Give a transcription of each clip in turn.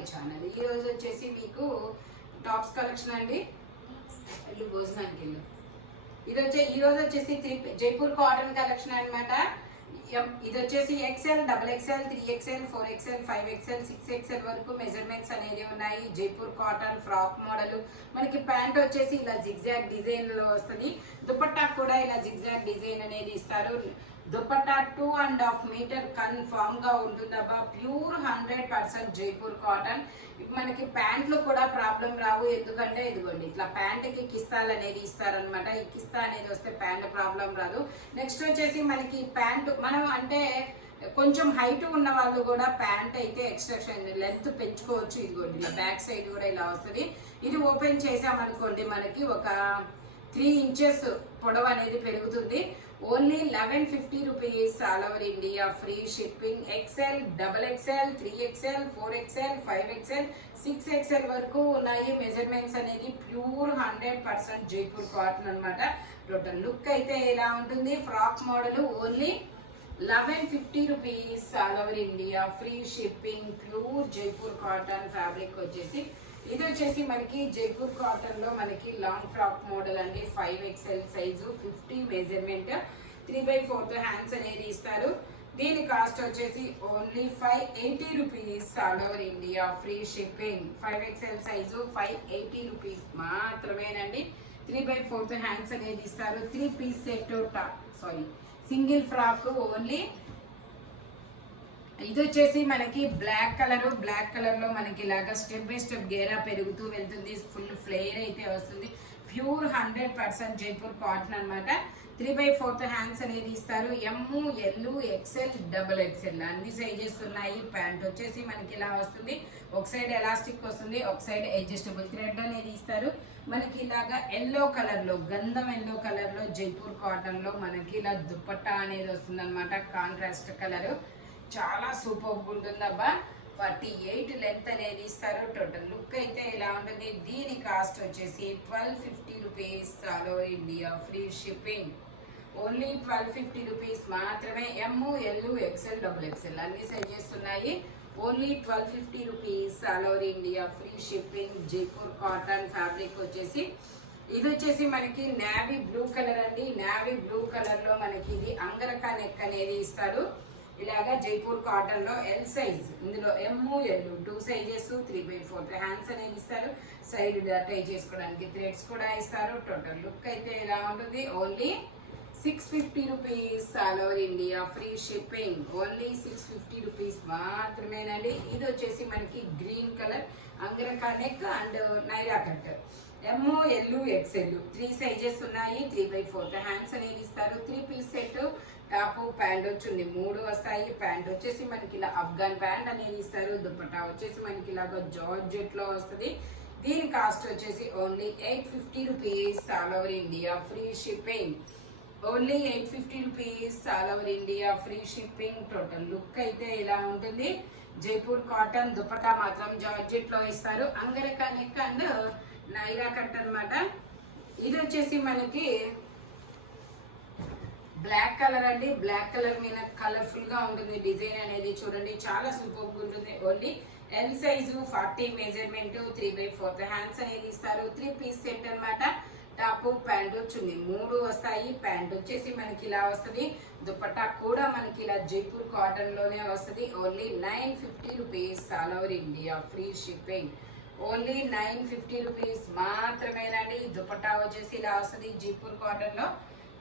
My channel. ఈ రోజు వచ్చేసి మీకు టాప్స్ కలెక్షన్ అండి. వెళ్ళు భోజనానికి వెళ్ళు. ఈ రోజు వచ్చేసి జైపూర్ కాటన్ కలెక్షన్ అనమాట. ఇది వచ్చేసి XL, double XL, 3XL, 4XL, 5XL, 6XL వరకు మెజర్మెంట్స్ అనేది ఉన్నాయి. Jaipur cotton frock model. మనకి ప్యాంట్ వచ్చేసి ఇలా జిగ్జాగ్ డిజైన్ లో వస్తుంది. దుపట్టా కూడా ఇలా జిగ్జాగ్ డిజైన్ అనేది ఇస్తారు. దుపట్టా 2.5 మీటర్ కన్ఫామ్ గా ఉంటుందబ్బా. Pure 100% Jaipur cotton. మనకి ప్యాంట్లు కూడా ప్రాబ్లం రావు, ఎందుకంటే ఇదిగోండి ఇట్లా ప్యాంట్కి కిస్తాలు అనేది ఇస్తారనమాట. ఈ కిస్తా అనేది వస్తే ప్యాంట్ ప్రాబ్లం రాదు. నెక్స్ట్ వచ్చేసి మనకి ప్యాంటు మనం అంటే కొంచెం హైట్ ఉన్న వాళ్ళు కూడా ప్యాంట్ అయితే ఎక్స్ట్రాక్షన్ లెంత్ పెంచుకోవచ్చు. ఇదిగోండి ఇలా బ్యాక్ సైడ్ కూడా ఇలా వస్తుంది. ఇది ఓపెన్ చేసామనుకోండి మనకి ఒక 3 ఇంచెస్ పొడవు అనేది పెరుగుతుంది. Only 1150 rupees all over India. Free shipping. XL, double XL, 3XL, 4XL, 5XL, 6XL వరకు ఉన్నాయి. మెజర్మెంట్స్ అనేది ప్యూర్ 100% జైపూర్ కాటన్ అనమాట. టోటల్ లుక్ అయితే ఇలా ఉంటుంది. Frock model only 1150 rupees all over India. Free shipping. Pure Jaipur cotton fabric వచ్చేసి ఇది వచ్చేసి మనకి జైపూర్ కాటన్ లో మనకి లాంగ్ ఫ్రాక్ మోడల్ అండి. 5XL సైజు, 50 మెజర్మెంట్, 3/4 హ్యాండ్స్ అనేది ఇస్తారు. దీని కాస్ట్ వచ్చేసి only 580 rupees all over India. Free shipping. 5XL size 580 rupees మాత్రమేనండి. 3/4 హ్యాండ్స్ అనేది ఇస్తారు. 3 piece set single frock only. ఇది వచ్చేసి మనకి బ్లాక్ కలర్ లో మనకి ఇలాగా స్టెప్ బై స్టెప్ గేరా పెరుగుతూ వెళ్తుంది. ఫుల్ ఫ్లేర్ అయితే వస్తుంది. ప్యూర్ 100% జైపూర్ కాటన్ అనమాట. 3/4 హ్యాండ్స్ అనేది ఇస్తారు. ML, XL, డబుల్ XL అన్ని సైజెస్ ఉన్నాయి. ప్యాంట్ వచ్చేసి మనకి ఇలా వస్తుంది. ఒక సైడ్ ఎలాస్టిక్ వస్తుంది, ఒక సైడ్ అడ్జస్టబుల్ థ్రెడ్ అనేది ఇస్తారు. మనకి ఇలాగా ఎల్లో కలర్ లో, గంధం ఎల్లో కలర్ లో జైపూర్ కాటన్ లో మనకి ఇలా దుపట్టా అనేది వస్తుంది అనమాట. కాంట్రాస్ట్ కలర్ చాలా సూపర్ ఉంటుందబ్బా. 48 లెంత్ అనేది ఇస్తారు. టోటల్ లుక్ అయితే ఇలా ఉంటుంది. దీని కాస్ట్ వచ్చేసి 1250 rupees all over India. Free shipping. Only 1250 rupees మాత్రమే. ML, XL, డబుల్ XL అన్ని సైజెస్ ఉన్నాయి. Only 1250 rupees all over India. Free shipping. Jaipur cotton fabric వచ్చేసి ఇది వచ్చేసి మనకి నేవీ బ్లూ కలర్ అండి. నేవీ బ్లూ కలర్ లో మనకి ఇది అంగరకా నెక్ అనేది ఇస్తారు. ఇలాగా జైపూర్ కాటన్ లో L సైజ్, ఇందులో ML 2 సైజెస్, 3/4 హ్యాండ్స్ అనేది ఇస్తారు. సైడ్ టై చేసుకోవడానికి థ్రెడ్స్ కూడా ఇస్తారు. టోటల్ లుక్ అయితే ఇలా ఉంటుంది. Only 650 rupees all over India. Free shipping. Only 650 rupees మాత్రమేనండి. ఇది వచ్చేసి మనకి green colour angrakha neck and Naira cut. ML, XL 3 sizes ఉన్నాయి. 3/4 హ్యాండ్స్ అనేది ఇస్తారు. 3 పీస్ సెట్. టాప్, ప్యాంట్ వచ్చింది 3 వస్తాయి. ప్యాంట్ వచ్చేసి మనకి ఇలా అఫ్ఘాన్ ప్యాంట్ అనేది ఇస్తారు. దుపట్టా వచ్చేసి మనకి ఇలాగ జార్జెట్ లో వస్తుంది. దీని కాస్ట్ వచ్చేసి only 850 rupees all over India. Free shipping. Only 850 rupees all over India. Free shipping. Total look అయితే ఇలా ఉంటుంది. జైపూర్ కాటన్. దుపట్టా మాత్రం జార్జెట్ లో ఇస్తారు. Angrakha neck and Naira cut అనమాట. ఇది వచ్చేసి మనకి బ్లాక్ కలర్ అండి. బ్లాక్ కలర్ మీద కలర్ఫుల్ గా ఉంటుంది డిజైన్ అనేది. చూడండి చాలా సూపర్ ఉంటుంది. Only L size, 40 measurement, 3/4 hands అనేది ఇస్తారు. 3 పీస్ సెట్ అనమాట. టాప్, ప్యాంట్ చున్నీ 3 వస్తాయి. ప్యాంట్ వచ్చేసి మనకి ఇలా వస్తుంది. దుపట్టా కూడా మనకి ఇలా జైపూర్ కాటన్ లోనే వస్తుంది. Only 950 rupees all over India. Free shipping. Only 950 rupees మాత్రమేనండి. దుపట్టా వచ్చేసి ఇలా వస్తుంది జైపూర్ కాటన్ లో.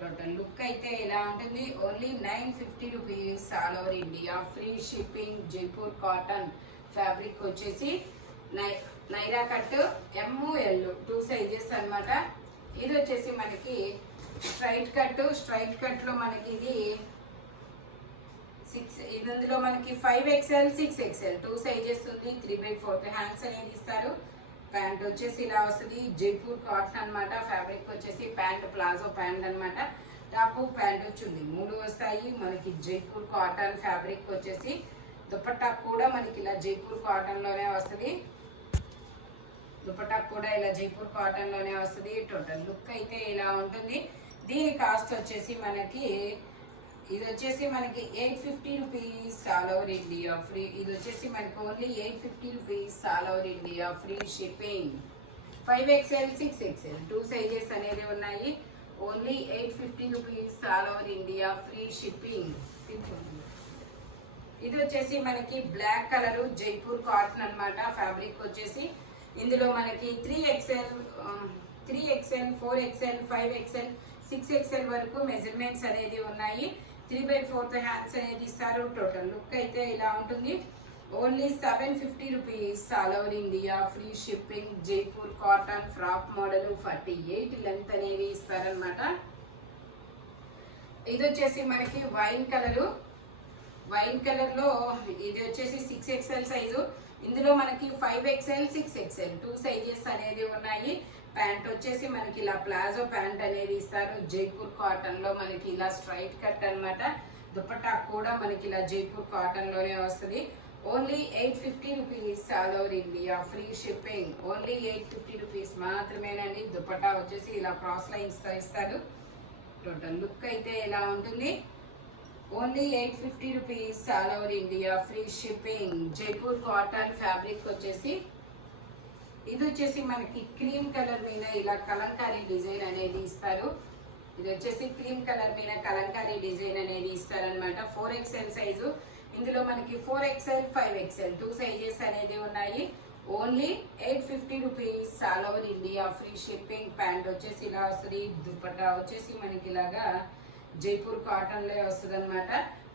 టోటల్ లుక్ అయితే ఇలా ఉంటుంది. Only 950 rupees all over India. Free shipping. Jaipur cotton fabric వచ్చేసి నైరా కట్. ML 2 సైజెస్ అనమాట. ఇది వచ్చేసి మనకి స్ట్రైట్ కట్ లో మనకి ఇది 6, ఇందులో మనకి 5XL, 6XL 2 సైజెస్ ఉంది. 3/4 హ్యాండ్స్ అనేది ఇస్తారు. ప్యాంట్ వచ్చేసి ఇలా వస్తుంది. జైపూర్ కాటన్ అనమాట. ఫ్యాబ్రిక్ వచ్చేసి ప్యాంట్ ప్లాజో ప్యాంట్ అనమాట. టాప్, ప్యాంట్ వచ్చింది 3 వస్తాయి. మనకి జైపూర్ కాటన్ ఫ్యాబ్రిక్ వచ్చేసి దుపట్టా కూడా మనకి ఇలా జైపూర్ కాటన్ లోనే వస్తుంది. దుపట్టా కూడా ఇలా జైపూర్ కాటన్ లోనే వస్తుంది. టోటల్ లుక్ అయితే ఇలా ఉంటుంది. దీని కాస్ట్ వచ్చేసి మనకి ఇది వచ్చేసి మనకి 850 rupees all over India free. ఇది వచ్చేసి మనకి only 850 rupees all over India free shipping. 5XL 6XL 2 sizes అనేది ఉన్నాయి. Only 850 rupees all over India free shipping. ఇది వచ్చేసి మనకి బ్లాక్ కలర్ జైపూర్ కాటన్ అన్నమాట. ఫ్యాబ్రిక్ వచ్చేసి ఇందులో మనకి 3XL 4XL 5XL 6XL వరకు మెజర్మెంట్స్ అనేది ఉన్నాయి. 3/4 హ్యాండ్స్ అనేది ఇస్తారు. టోటల్ లుక్ అయితే ఇలా ఉంటుంది. Only 750 rupees all over India free shipping. Jaipur cotton frock model 48 length అనేవి ఇస్తారనమాట. ఇది వచ్చేసి మనకి వైన్ కలర్ లో ఇది వచ్చేసి 6XL సైజు. ఇందులో మనకి 5XL 6XL 2 సైజెస్ అనేది ఉన్నాయి. ప్యాంట్ వచ్చేసి మనకి ఇలా ప్లాజో ప్యాంట్ అనేది ఇస్తారు. జైపూర్ కాటన్ లో మనకి ఇలా స్ట్రైట్ కట్ అన్నమాట. దుపట్టా కూడా మనకి ఇలా జైపూర్ కాటన్ లోనే వస్తుంది. Only 850 rupees all over India free shipping. Only 850 rupees మాత్రమేనండి. దుపట్టా వచ్చేసి ఇలా క్రాస్ లైన్స్ తో ఇస్తారు. టోటల్ లుక్ అయితే ఇలా ఉంటుంది. Only 850 rupees all over India free shipping. Jaipur cotton fabric వచ్చేసి ఇది వచ్చేసి మనకి క్రీమ్ కలర్ మీద ఇలా కలంకారీ డిజైన్ అనేది ఇస్తారు. ఇది వచ్చేసి క్రీమ్ కలర్ మీద కలంకారీ డిజైన్ అనేది ఇస్తారనమాట. 4XL size. ఇందులో మనకి 4XL 5XL 2 సైజెస్ అనేది ఉన్నాయి. Only 850 rupees all over India free shipping. Pant వచ్చేసి ఇలా వస్తుంది. దుపట్టా వచ్చేసి మనకి ఇలాగా జైపూర్ కాటన్ లో వస్తుంది అనమాట.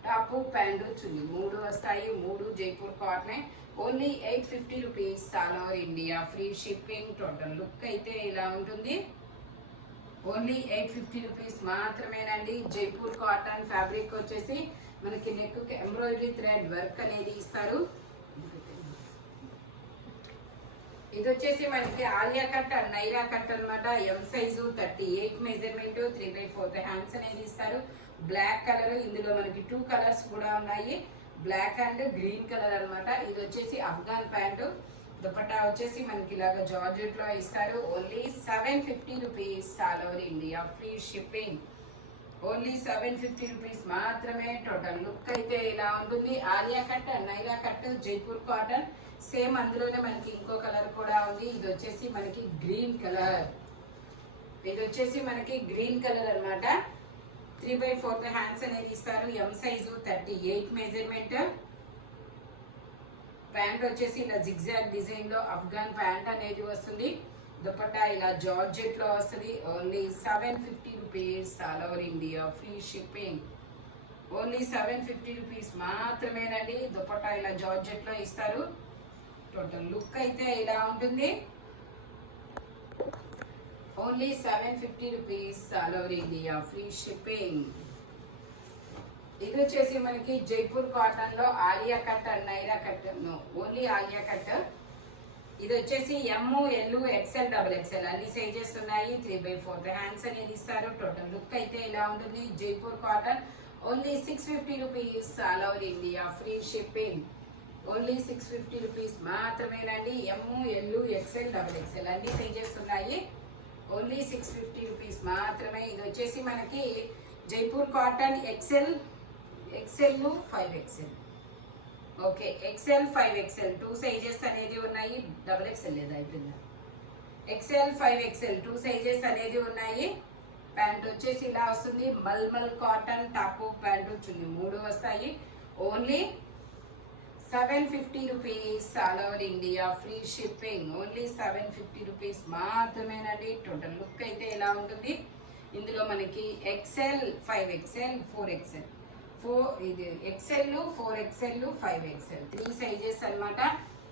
టాప్ ప్యాంటు చున్నీ 3 వస్తాయి. 3 జైపూర్ కాటనే. Only 850 rupees all over India free shipping. Total look అయితే ఇలా ఉంటుంది. ఓన్లీ 850 రూపీస్ మాత్రమేనండి. జైపూర్ కాటన్ ఫ్యాబ్రిక్ వచ్చేసి మనకి నెక్ ఎంబ్రాయిడరీ థ్రెడ్ వర్క్ అనేది ఇస్తారు. ఇది వచ్చేసి మనకి Alia cut and Naira cut అనమాట. ఎం సైజు 38 మెజర్మెంట్ 3/4 హ్యాండ్స్ అనేది ఇస్తారు. Black colour. ఇందులో మనకి 2 కలర్స్ కూడా ఉన్నాయి. బ్లాక్ అండ్ గ్రీన్ కలర్ అనమాట. ఇది వచ్చేసి అఫ్ఘాన్ ప్యాంటు. దుపట్టా వచ్చేసి మనకి ఇలాగ జార్జెట్ లో ఇస్తారు. Only 750 rupees all over India free shipping. Only 750 rupees మాత్రమే. టోటల్ లుక్ అయితే ఇలా ఉంటుంది. Alia cut and Naira cut Jaipur cotton. Same అందులోనే మనకి ఇంకో కలర్ కూడా ఉంది. ఇది వచ్చేసి మనకి గ్రీన్ కలర్. ఇది వచ్చేసి మనకి గ్రీన్ కలర్ అనమాట. 3/4 హ్యాండ్స్ అనేది ఇస్తారు. ఎం సైజు 38 మెజర్మెంట్. ప్యాంట్ వచ్చేసి ఇలా జిగ్జాగ్ డిజైన్ లో అఫ్ఘాన్ ప్యాంట్ అనేది వస్తుంది. దుపట్టా ఇలా జార్జెట్ లో వస్తుంది. Only 750 rupees all over India free shipping. Only 750 rupees మాత్రమేనండి. దుపట్టా ఇలా జార్జెట్ లో ఇస్తారు. టోటల్ లుక్ అయితే ఇలా ఉంటుంది. Only 750 rupees all over India free shipping. ఇది వచ్చేసి మనకి జైపూర్ కాటన్ లో Alia cut and Naira cut. Only Alia cut. ఇది వచ్చేసి ఎమ్ ఎల్ XL XXL అన్ని సైజెస్ ఉన్నాయి. 3/4 హ్యాండ్స్ అనేది ఇస్తారు. టోటల్ లుక్ అయితే ఇలా ఉంటుంది. Jaipur cotton. Only 650 rupees all over India free shipping. Only 650 rupees మాత్రమేనండి. ఎమ్ ఎల్ XL XXL అన్ని సైజెస్ ఉన్నాయి. ఓన్లీ 650 రూపీస్ మాత్రమే. ఇది వచ్చేసి మనకి Jaipur cotton XL 5XL. Okay, XL 5XL 2 sizes అనేది ఉన్నాయి. XXL లేదా అయిపోయిందా? XL 5XL 2 సైజెస్ అనేది ఉన్నాయి. ప్యాంట్ వచ్చేసి ఇలా వస్తుంది. Mulmul cotton top pant chunni 3 వస్తాయి. Only 750 rupees all over India free shipping. Only 750 rupees మాత్రమేనండి. టోటల్ లుక్ అయితే ఇలా ఉంటుంది. ఇందులో మనకి XL 5XL 4XL ఇది XL 4XL 5XL 3 సైజెస్ అనమాట.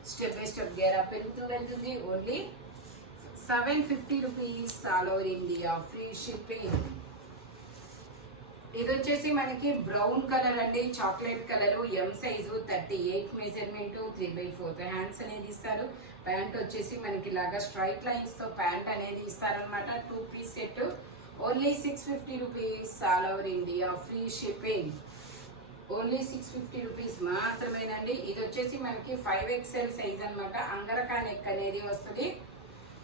స్టెప్ బై స్టెప్ గేరా పెరుగుతూ వెళ్తుంది. Only 750 rupees all over India free shipping. ఇది వచ్చేసి మనకి బ్రౌన్ కలర్ అండి. Chocolate colour. ఎం సైజు 38 మెజర్మెంట్ 3/4 హ్యాండ్స్ అనేది ఇస్తారు. ప్యాంట్ వచ్చేసి మనకి ఇలాగా స్ట్రైట్ లైన్స్ తో ప్యాంట్ అనేది ఇస్తారనమాట. 2 piece set. Only 650 rupees all over India free shipping. Only 650 rupees మాత్రమేనండి. ఇది వచ్చేసి మనకి 5XL సైజ్ అనమాట. అంగరకా నెక్ అనేది వస్తుంది.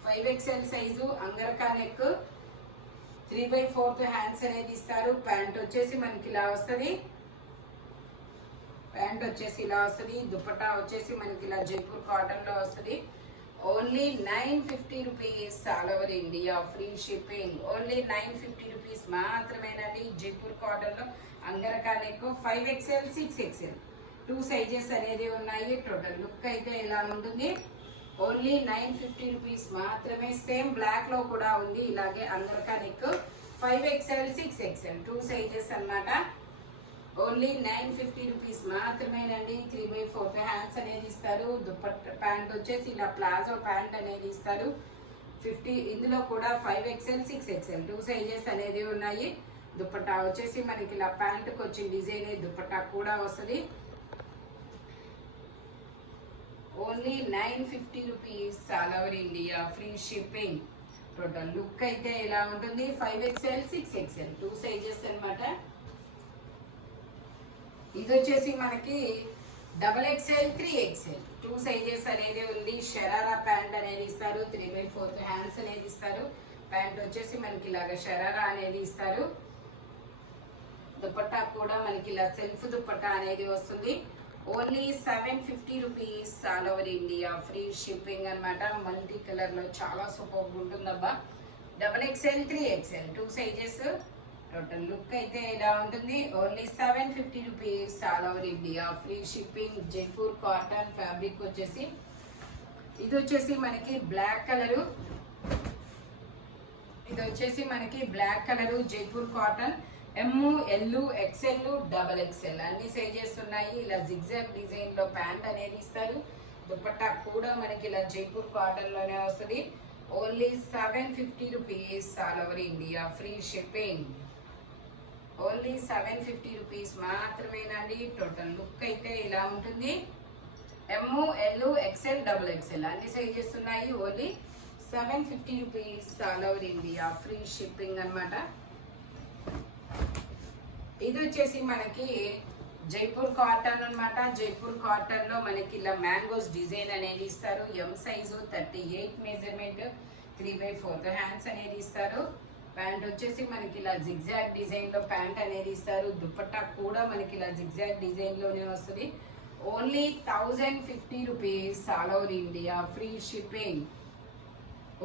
5XL size angrakha neck. 3/4 hands అనేది ఇస్తారు. ప్యాంట్ వచ్చేసి మనకి ఇలా వస్తుంది. ప్యాంట్ వచ్చేసి ఇలా వస్తుంది. దుపట్టా వచ్చేసి మనకి ఇలా జైపూర్ కాటన్ లో వస్తుంది. Only 950 rupees all over India, free shipping. Only 950 rupees మాత్రమేనండి. జైపూర్ కాటన్ లో అంగరకాలకు 5XL 6XL 2 సైజెస్ అనేది ఉన్నాయి. టోటల్ లుక్ అయితే ఇలా ఉంటుంది. ఓన్లీ 950 రూపీస్ మాత్రమే. సేమ్ బ్లాక్ లో కూడా ఉంది ఇలాగే అంగరకానిక్ 5XL 6XL 2 సైజెస్ అన్నమాట. ఓన్లీ 950 రూపీస్ మాత్రమేనండి. 3/4 హ్యాండ్స్ అనేది ఇస్తారు. దుపట్టా ప్యాంట్ వచ్చేసి ఇలా ప్లాజో ప్యాంట్ అనేది ఇస్తారు. 50 ఇందులో కూడా 5XL 6XL 2 సైజెస్ అనేది ఉన్నాయి. దుపట్టా వచ్చేసి మనకి ఇలా ప్యాంటుకు వచ్చిన డిజైన్ దుపట్టా కూడా వస్తుంది. Only 950 rupees all over India, free shipping. Total look అయితే ఇలా ఉంటుంది. 5XL 6XL 2 సైజెస్ అన్నమాట. ఇది వచ్చేసి మనకి XXL 3XL 2 సైజెస్ అనేది ఉంది. షరారా ప్యాంట్ అనేది ఇస్తారు. 3/4 హ్యాండ్స్ అనేది ఇస్తారు. ప్యాంట్ వచ్చేసి మనకి ఇలాగ షరారా అనేది ఇస్తారు. దుపట్టా కూడా మనకి ఇలా సెల్ఫ్ దుపట్టా అనేది వస్తుంది. Only 750 rupees all over India, free shipping అనమాట. మల్టీ కలర్ లో చాలా సూపర్ ఉంటుందబ్బా. XXL 3XL 2 sizes. Total look అయితే ఇలా ఉంటుంది. Only 750 rupees all over India, free shipping. Jaipur cotton fabric వచ్చేసి ఇది వచ్చేసి మనకి బ్లాక్ కలరు. ఇది వచ్చేసి మనకి black colour Jaipur cotton. ML XL XXL అన్ని సైజెస్ ఉన్నాయి. ఇలా జిగ్జాగ్ డిజైన్ లో ప్యాంట్ అనేది ఇస్తారు. దుపట్టా కూడా మనకి ఇలా జైపూర్ కాటన్ లోనే వస్తుంది. Only 750 rupees all over India, free shipping. Only 750 rupees మాత్రమేనండి. టోటల్ లుక్ అయితే ఇలా ఉంటుంది. ML XL XXL అన్ని సైజెస్ ఉన్నాయి. Only 750 rupees all over India, free shipping అనమాట. ఇది వచ్చేసి మనకి జైపూర్ కాటన్ అన్నమాట. జైపూర్ కాటన్ లో మనకి ఇలా మ్యాంగోస్ డిజైన్ అనేది ఇస్తారు. M సైజు 38 మెజర్మెంట్, 3/4 హ్యాండ్స్ అనేది ఇస్తారు. ప్యాంట్ వచ్చేసి మనకి ఇలా జిగ్జాగ్ డిజైన్ లో ప్యాంట్ అనేది ఇస్తారు. దుపట్టా కూడా మనకి ఇలా జిగ్జాగ్ డిజైన్ లోనే వస్తుంది. Only 1050 rupees all over India, free shipping.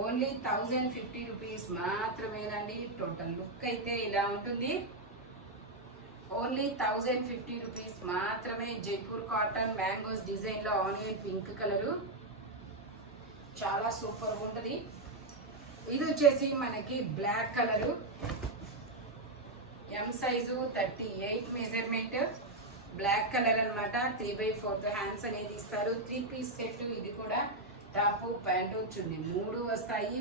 Only 1050 rupees మాత్రమేనండి. టోటల్ లుక్ అయితే ఇలా ఉంటుంది. ఓన్లీ 1050 రూపీస్ మాత్రమే. జైపూర్ కాటన్ మ్యాంగోస్ డిజైన్ లో ఆనియన్ పింక్ కలరు చాలా సూపర్ ఉంటుంది. ఇది వచ్చేసి మనకి black colour. M size 38 measurement, black colour అనమాట. 3/4 హ్యాండ్స్ అనేది ఇస్తారు. 3 పీస్ సెట్. ఇది కూడా టాప్ ప్యాంటు చున్నీ 3 వస్తాయి.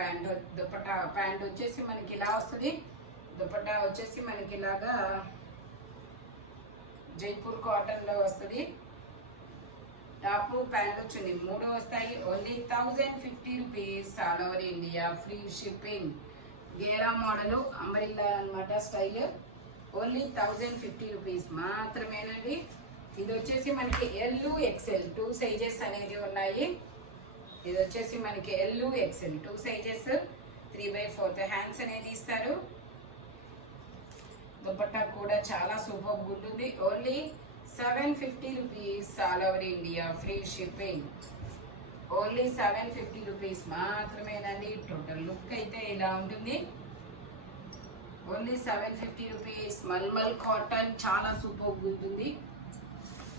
ప్యాంట్ దుపట్టా ప్యాంట్ వచ్చేసి మనకి ఇలా వస్తుంది. దుపట్టా వచ్చేసి మనకి ఇలాగా జైపూర్ కాటన్ లో వస్తుంది. టాప్ ప్యాంట్ చున్నీ 3 వస్తాయి. Only 1050 rupees all over India, free shipping. గేరా మోడల్ అంబ్రెల్లా అనమాట స్టైల్. ఓన్లీ 1050 రూపీస్ మాత్రమేనండి. ఇది వచ్చేసి మనకి L XL 2 సైజెస్ అనేది ఉన్నాయి. ఇది వచ్చేసి మనకి L XL 2 సైజెస్. 3/4 హ్యాండ్స్ అనేది ఇస్తారు. దుపట్టా కూడా చాలా సూపర్ ఉంటుంది. Only 750 rupees all over India, free shipping. Only 750 rupees మాత్రమేనండి. టోటల్ లుక్ అయితే ఇలా ఉంటుంది. Only 750 rupees. మల్మల్ కాటన్ చాలా సూపర్ ఉంటుంది.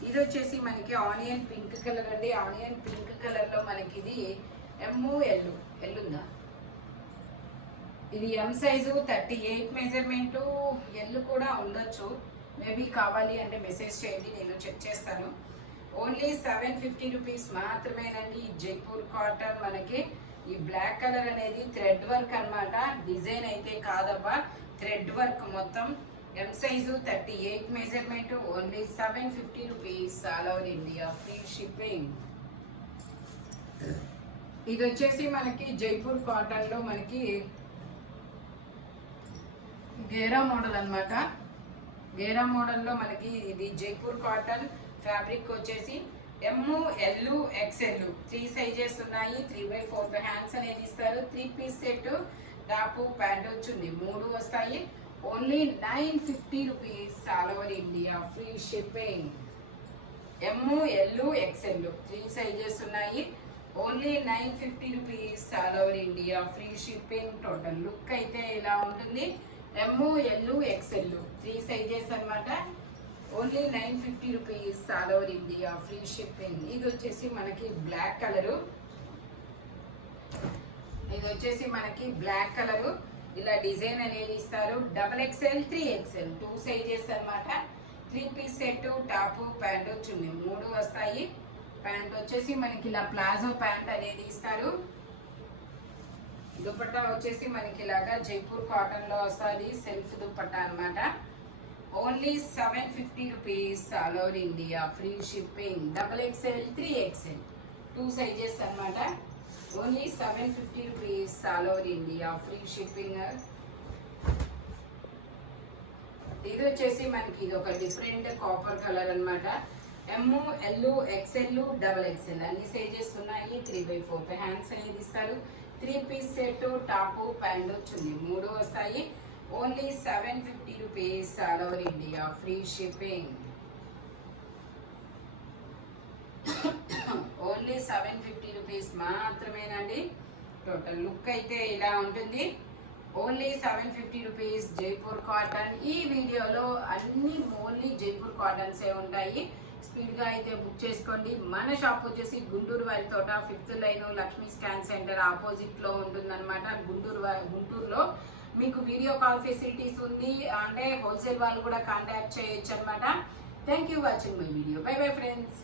ఇది వచ్చేసి మనకి ఆనియన్ పింక్ కలర్ అండి. ఆనియన్ పింక్ కలర్ లో మనకి ఇది ML ఉందా? ఇది M సైజు 38 మెజర్మెంట్. L కూడా ఉండొచ్చు, మేబీ కావాలి అంటే మెసేజ్ చేయండి, నేను చెక్ చేస్తాను. ఓన్లీ 750 రూపీస్ మాత్రమేనండి. జైపూర్ కాటన్ మనకి ఈ బ్లాక్ కలర్ అనేది థ్రెడ్ వర్క్ అనమాట. డిజైన్ అయితే కాదబ్బా, థ్రెడ్ వర్క్ మొత్తం. M size 38 measurement. Only 750 rupees all over India, free shipping. ఇది వచ్చేసి మనకి జైపూర్ కాటన్ లో మనకి గేరా మోడల్ అనమాట. గేరా మోడల్లో మనకి ఇది జైపూర్ కాటన్ ఫ్యాబ్రిక్ వచ్చేసి ML XL 3 సైజెస్ ఉన్నాయి. 3/4 హ్యాండ్స్ అనేది ఇస్తారు. 3 piece set. Top pant chunni 3 వస్తాయి. Only 950 rupees all over India, free shipping. ML XL 3 sizes ఉన్నాయి. Only 950 rupees all over India, free shipping. Total look అయితే ఇలా ఉంటుంది. ML XL 3 సైజెస్ అన్నమాట. Only 950 rupees all over India, free shipping. ఇది వచ్చేసి మనకి black colour. ఇది వచ్చేసి మనకి బ్లాక్ కలరు. ఇలా డిజైన్ అనేది ఇస్తారు. XXL 3XL 2 సైజెస్ అన్నమాట. 3 piece set, top pant chunni 3 వస్తాయి. ప్యాంట్ వచ్చేసి మనకి ఇలా ప్లాజో ప్యాంట్ అనేది ఇస్తారు. దుపట్టా వచ్చేసి మనకి ఇలాగా జైపూర్ కాటన్ లో వస్తుంది, సెల్ఫ్ దుపట్టా అన్నమాట. Only 750 rupees all over India, free shipping. XXL 3XL 2 sizes అన్నమాట. Only 750 rupees all over India, free shipping. ఇది వచ్చేసి మనకి ఇది ఒక డిఫరెంట్ కాపర్ కలర్ అన్నమాట. ML XL XXL అన్ని సైజెస్ ఉన్నాయి. 3/4 హ్యాండ్స్ అనేది ఇస్తారు. 3 piece set, top pant chunni 3 వస్తాయి. Only 750 rupees all over India, free shipping. Only 750 rupees మాత్రమేనండి. టోటల్ లుక్ అయితే ఇలా ఉంటుంది. Only 750 rupees Jaipur cotton. ఈ వీడియోలో అన్ని ఓన్లీ జైపూర్ కాటన్సే ఉంటాయి. స్పీడ్గా అయితే బుక్ చేసుకోండి. మన షాప్ వచ్చేసి గుంటూరు వారి తోట 5th line Lakshmi scan centre ఆపోజిట్లో ఉంటుందన్నమాట. గుంటూరులో మీకు వీడియో కాల్ ఫెసిలిటీస్ ఉంది. అంటే హోల్సేల్ వాళ్ళు కూడా కాంటాక్ట్ చేయొచ్చు అనమాట. Thank you watching my video. By bye friends.